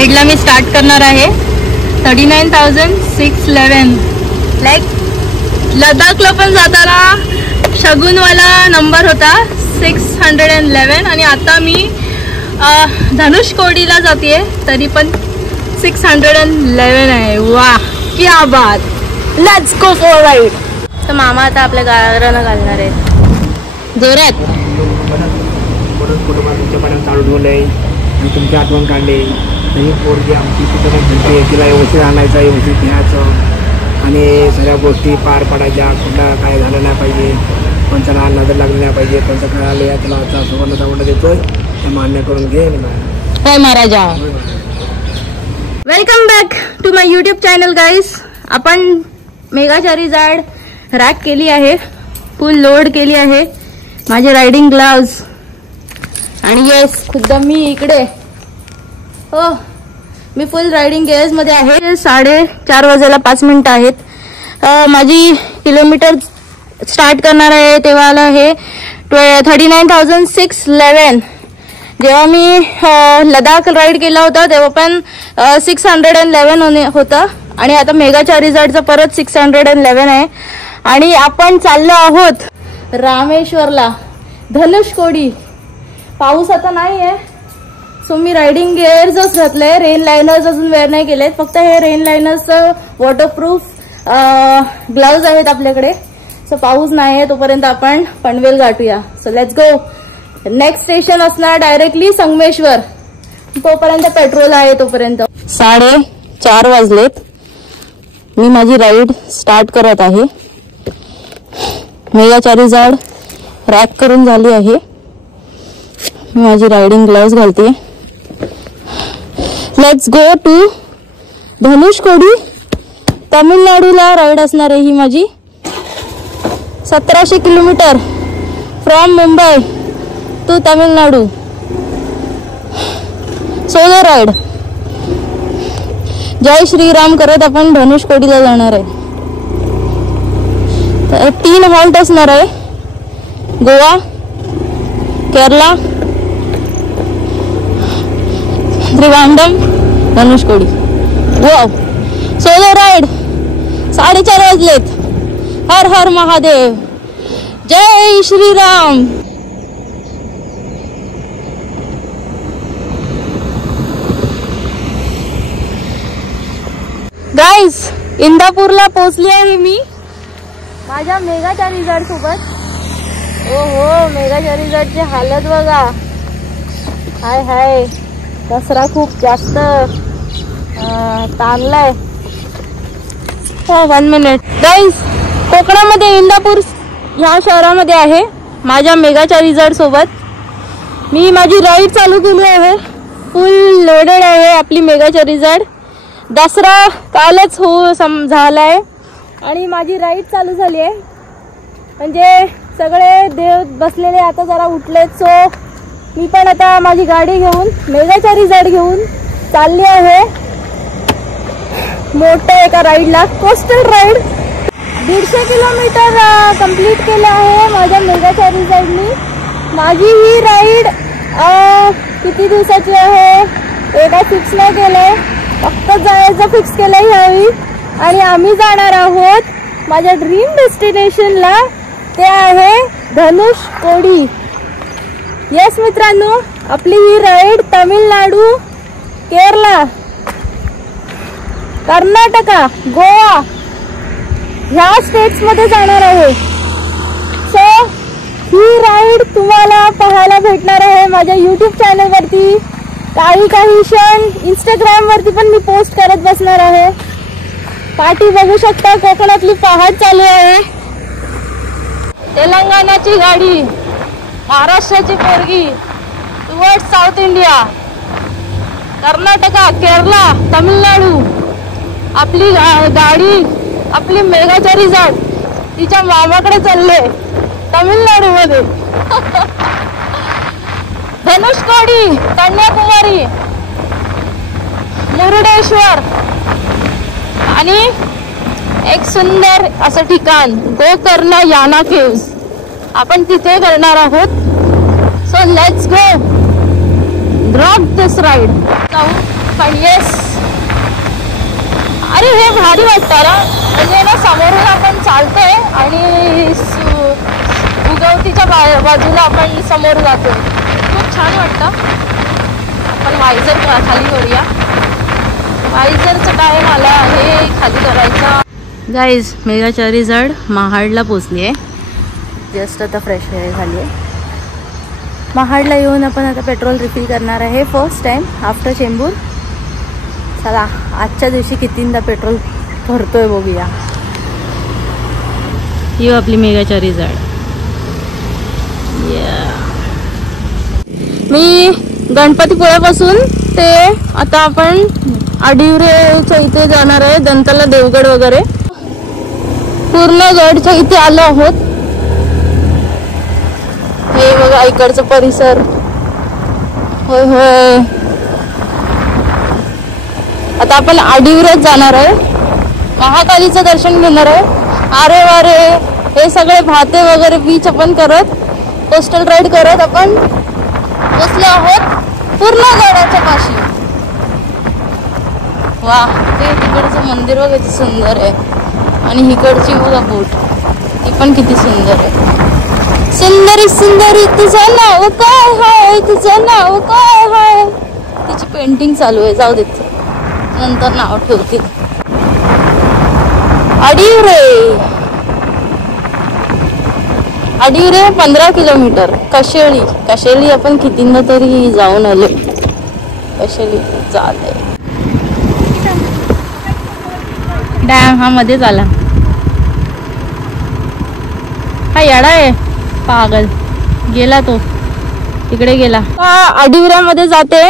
राईडला मी start करणार आहे. 39,611 like लडाखला पण जाताना शगुनवाला नंबर होता 611 आणि आता मी धनुषकोडीला जाते तरी पण 611 आहे. वा क्या बात. Let's go for ride. तर मामा आता आपल्या गारानं घालणार आहे जोरात. तुमची आठवण काढले ही पोरगी आमची तिथं म्हणते तिला व्यवस्थित आणायचं व्यवस्थित घ्यायचं आणि सगळ्या गोष्टी पार पडायच्या. कुठला काय झालं नाही पाहिजे, कोणत्याला नजर लागली नाही पाहिजे, कोणतं खेळायला या तुला आता सुवर्णाचा वंड देतोय ते मान्य करून घे. काय महाराजा. Welcome back to my YouTube channel guys. आपण मेघाचारी जाड रॅक केली आहे, फुल लोड केली आहे. माझे रायडिंग ग्लाव्ज आणि येस खुद्द मी इकडे. हो मी फुल रायडिंग गेअर्स मध्ये आहे. 4:30 वाजायला 5 मिनिटं आहेत. माझी किलोमीटर स्टार्ट करणार आहे तेव्हा हे 39,611. जेव्हा मी लडाख राईड केला होता तेव्हा पण 611 होता आणि आता मेघाचारी जाडचा परत 611 आहे. आणि आपण चाललो आहोत रामेश्वरला, धनुषकोडी. पाऊस आता नाही आहे सो मी रायडिंग गेअर्सच घातलंय. रेन लायनर्स अजून वेअर नाही केलेत, फक्त हे रेन लायनर्स वॉटरप्रूफ ग्लाव्ज आहेत आपल्याकडे. सो पाऊस नाही आहे तोपर्यंत आपण पनवेल गाठूया. So let's go. Next station असणार डायरेक्टली संगमेश्वर. तोपर्यंत पेट्रोल आहे तोपर्यंत. 4:30 वाजलेत. मी माझी राईड स्टार्ट करत आहे. मेघाचारी जाड रॅक करून झाली आहे. मी माझी रायडिंग ग्लाव्ज घालते. Let's go to Dhanushkodi. तामिळनाडूला राईड असणार आहे ही माझी. 1700 kilometre from Mumbai to Tamil Nadu. Solo ride. जय श्रीराम करत आपण धनुषकोडीला जाणार आहे. तर 3 हॉल्ट असणार आहे. Goa, Kerala, Trivandrum, Dhanushkodi. Wow solo ride. 4:30 वाजलेत. हर हर महादेव. जय श्रीराम. गाईज इंदापूरला पोहोचली आहे मी माझ्या मेघाचारी जाड सोबत. ओहो मेघाचारी जाडची हालत बघा. हाय हाय दसरा खूप जास्त ताणलाय. 1 मिनिट गाईज. कोकणामध्ये इंदापूर ह्या शहरामध्ये आहे माझ्या मेघाचारी जाड सोबत. मी माझी राईड चालू केली आहे. फुल लोडेड आहे आपली मेघाचारी जाड. दसरा कालच झालाय आणि माझी राईड चालू झाली आहे. म्हणजे सगळे देव बसलेले आता जरा उठलेत. सो मी पण आता माझी गाडी घेऊन मेघाचारी जाड घेऊन चालली आहे मोठ्या एका राईडला. कोस्टल राईड 150 किलोमीटर कंप्लीट केलं आहे माझ्या मेघाचारी जाडनी. माझी ही राईड किती दिवसाची आहे ते काय फिक्स नाही केलंय, फक्त जायचं फिक्स केलंय ह्यावेळी. आणि आम्ही जाणार आहोत माझ्या ड्रीम डेस्टिनेशनला, ते आहे धनुषकोडी. येस मित्रांनो, आपली ही राईड तामिळनाडू, केरला, कर्नाटका, गोवा ह्या स्टेट्स मध्ये जाणार आहे. सो ही राईड तुम्हाला पाहायला भेटणार आहे माझ्या यूट्यूब चॅनल वरती. काही क्षण इंस्टाग्राम वरती पण मी पोस्ट करत बसणार आहे. पाठी बघू शकता कोकणातली पहाट चालू आहे. तेलंगणाची गाडी, महाराष्ट्राची पोरगी towards south India, Karnataka, Kerala, Tamil Nadu. आपली गाडी, आपली मेघाचारी जाड तिच्या मामाकडे चालले तामिळनाडू मध्ये. धनुषकोडी, कन्याकुमारी, मुरुडेश्वर आणि एक सुंदर असं ठिकाण गोकर्ण याना केव्स. आपण तिथे करणार आहोत. So let's go drop this ride. पण येस, अरे हे भारी वाटतं ना, म्हणजे ना समोरून आपण चालतोय आणि उगवतीच्या बाजूला आपण समोर जातोय, खूप छान वाटतं. आपण वायझर खाली करूया. वायझरचं काय मला आहे खाली करायचं. गाईज मेघाच्या रिझल्ट महाडला पोचली आहे. जस्ट आता फ्रेश झाली आहे. महाडला येऊन आपण आता पेट्रोल रिफिल करणार आहे फर्स्ट टाइम आफ्टर चेंबूर. चला आजच्या दिवशी कितींदा पेट्रोल भरतोय बघूया. येऊ आपली मेघाच्या रिझल्ट. मी गणपतीपुळ्यापासून ते आता आपण आडिवरेच्या इथे जाणार आहे, दंताला देवगड वगैरे पूर्ण गडच्या इथे आलो आहोत. हे बघा इकडचं परिसर. होय होय, आता आपण आडिवरेत जाणार आहे, महाकालीचं दर्शन घेणार आहे. आरे वारे हे सगळे भाते वगैरे बीच आपण करत कोस्टल राईड करत आपण बसलो आहोत पूर्ण गडाच्या पाशी. वा, ते तिकडचं मंदिर बघा किती सुंदर आहे आणि हिकडची बघा बोट, ती पण किती सुंदर आहे. सुंदरी सुंदरी तुझं नाव काय हाय, तुझं नाव काय हाय. तिची पेंटिंग चालू आहे, जाऊ देत नंतर नाव ठेवतील. आडिवरे, आडिवरे 15 किलोमीटर. कशेळी आपण कितींदा तरी जाऊन आलो. कशेळी जात आहे. डॅम हा मध्येच आला. हा येडा आहे पागल, गेला तो तिकडे गेला. आडिवऱ्यामध्ये जाते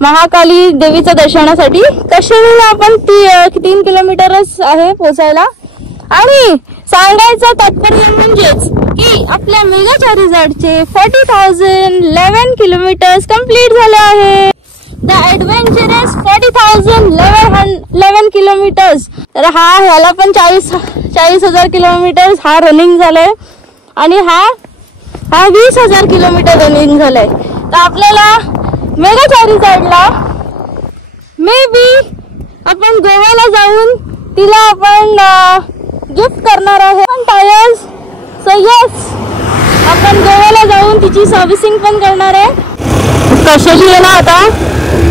महाकाली देवीच्या दर्शनासाठी. कशेळीला आपण 3 किलोमीटरच आहे पोचायला. आणि सांगायचं तात्पर्य म्हणजेच की आपल्या मेघाच्या रिझॉर्टचे 40,011 किलोमीटर्स कंप्लीट झाले आहे. The adventurous 40,011 kilometres. तर ह्याला पण 40,000 किलोमीटर्स हा रनिंग झालाय आणि हा 20,000 किलोमीटर रनिंग झालाय. तर आपल्याला मेघाच्या रिझॉर्टला मे बी आपण गोव्याला जाऊन तिला आपण गिफ्ट करणार आहे टायर्स. सो यस, आपण गोव्याला जाऊन तिची सर्व्हिसिंग पण करणार आहे. कशाची आहे ना, आता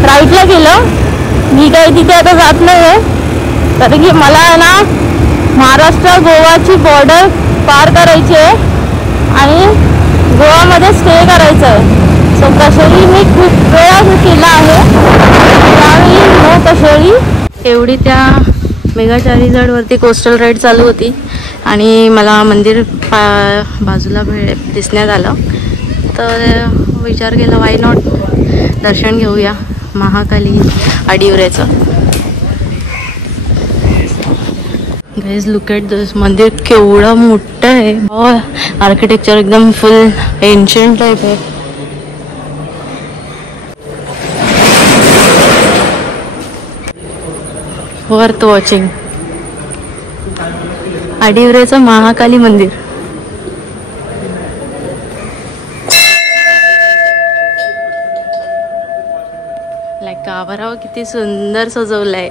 राईटला गेलं. मी काही तिथे आता जात नाही आहे, कारण की मला ना महाराष्ट्र गोवाची बॉर्डर पार करायची आहे आणि गोवामध्ये स्टे करायचं आहे. सो कशेळी मी खूप वेळा केला आहे, त्यावेळी नो कशेळी. एवढी त्या मेघाच्या रिझॉर्टवरती कोस्टल राईड चालू होती आणि मला मंदिर बाजूला दिसण्यात आलं. तर विचार केला वाय नॉट दर्शन घेऊया महाकाली आडिवऱ्याचं. गाइस लुक ॲट दिस, मंदिर केवढं मोठं आहे. आर्किटेक्चर एकदम फुल एन्शियंट टाईप आहे. Worth watching. आडिवऱ्याचं महाकाली मंदिर. गाभाराव किती सुंदर सजवलंय.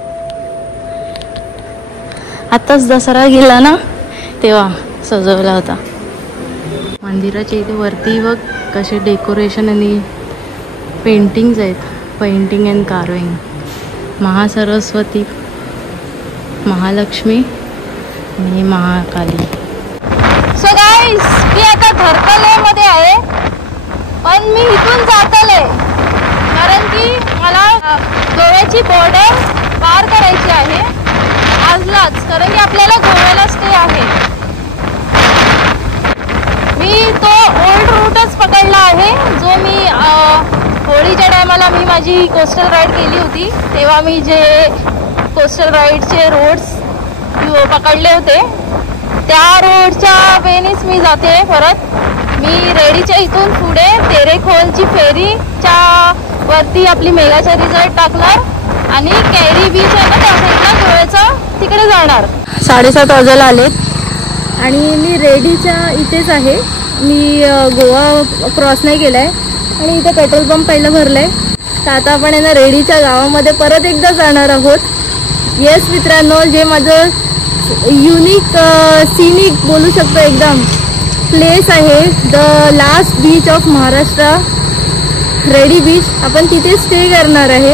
आताच दसरा गेला ना तेव्हा सजवला होता. मंदिराच्या इथे वरती बघ कसे डेकोरेशन आणि पेंटिंग्स आहेत. Painting and carving. Mahasaraswati, Mahalakshmi आणि महाकाली. सो गाईस, मी आता धरकलेमध्ये आहे, पण मी इथून जातले कारण की मला गोव्याची बॉर्डर पार करायची आहे आजलाच, कारण की आपल्याला गोव्याला स्टे आहे. मी तो ओल्ड रूटच पकडला आहे जो मी होळीच्या टायमाला मी माझी कोस्टल राईड केली होती तेव्हा मी जे कोस्टल राईडचे रोड्स पकडले होते त्या रोडच्या वेनीच मी जाते परत. मी रेडीच्या इथून पुढे तेरेखोलची फेरीच्या वरती आपली मेघाच्या रिझॉर्ट टाकणार आणि कैरी बीच आहे ना त्या साईडला गोव्याचा तिकडे जाणार. 7:30 वाजायला आलेत आणि मी रेडीच्या इथेच आहे. मी गोवा क्रॉस नाही केलाय आणि इथे पेट्रोल पंप पहिलं भरलंय. तर आता आपण आहे ना रेडीच्या गावामध्ये परत एकदा जाणार आहोत. येस मित्रांनो, जे माझं युनिक सिनिक बोलू शकतो एकदम प्लेस आहे, the last beach of Maharashtra, ready beach. आपण तिथे स्टे करणार आहे.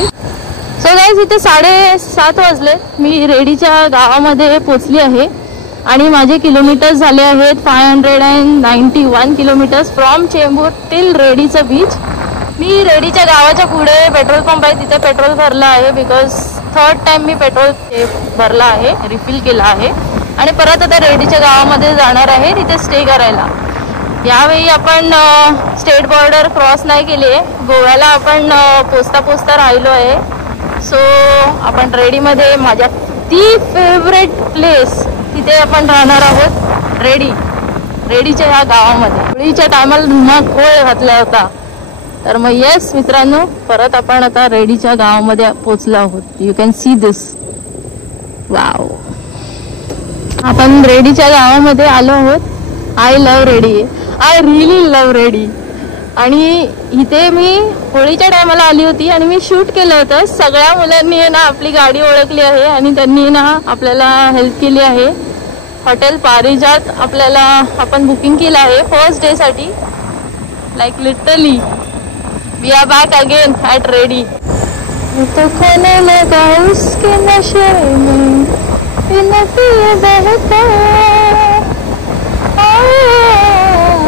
सो गाईज, इथे 7:30 वाजले. मी रेडीच्या गावामध्ये पोचली आहे आणि माझे किलोमीटर्स झाले आहेत 591 किलोमीटर्स फ्रॉम चेंबूर टिल रेडीचं बीच. मी रेडीच्या गावाच्या पुढे पेट्रोल पंप आहे, तिथे पेट्रोल भरलं आहे. Because 3rd time me petrol भरला आहे, रिफिल केला आहे आणि परत आता रेडीच्या गावामध्ये जाणार आहे तिथे स्टे करायला. यावेळी आपण स्टेट बॉर्डर क्रॉस नाही केली आहे, गोव्याला आपण पोचता राहिलो आहे. सो आपण रेडीमध्ये माझ्या ती फेवरेट प्लेस तिथे आपण राहणार आहोत. रेडीच्या ह्या गावामध्ये होळीच्या टायमाला धुमाकूळ घातला होता. तर मग येस मित्रांनो, परत आपण आता रेडीच्या गावामध्ये पोचलो आहोत. You can see this. Wow, आपण रेडीच्या गावामध्ये आलो आहोत. I love ready, I really love ready. आणि इथे मी होळीच्या टायमाला आली होती आणि मी शूट केलं होतं. सगळ्या मुलांनी ना आपली गाडी ओळखली आहे आणि त्यांनी ना आपल्याला हेल्प केली आहे. हॉटेल पारिजात आपण बुकिंग केलं आहे फर्स्ट डे साठी. Like literally we are back again at ready. तो खोने लगा उसके नशे में बहता,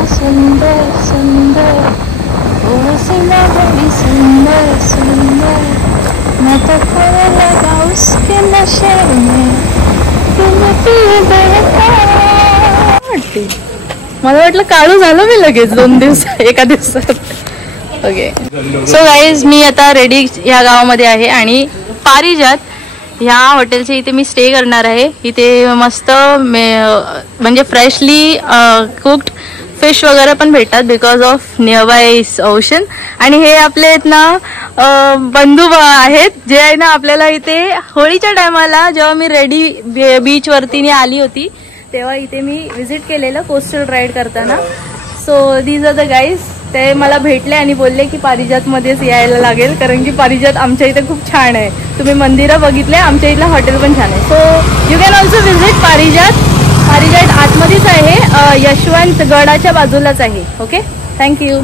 सुंदर सुंदर वो सीना बड़ी सुंदर सुंदर, मैं तो खोने लगा उसके नशे में बहता. मला वाटलं काळू झालं मी लगेच 2 दिवस एका दिवसात. ओके, सो गाईज, मी आता रेडी ह्या गावामध्ये आहे आणि पारिजात ह्या हॉटेलच्या इथे मी स्टे करणार आहे. इथे मस्त म्हणजे फ्रेशली कुक्ड फिश वगैरे पण भेटतात बिकॉज ऑफ नियरबाय ओशन. आणि हे आपले आहेत ना बंधू आहेत जे आहे ना आपल्याला इथे होळीच्या टायमाला जेव्हा मी रेडी बीच वरती आली होती तेव्हा इथे मी विजिट केलेलं कोस्टल राईड करताना. So these are the guys. ते मला भेटले आणि बोलले की पारिजातमध्येच यायला लागेल कारण की पारिजात आमच्या इथे खूप छान आहे. तुम्ही मंदिरं बघितले, आमच्या इथलं हॉटेल पण छान आहे. So you can also visit पारिजात. पारिजात आतमध्येच आहे, यशवंत गडाच्या बाजूलाच आहे. Okay, thank you.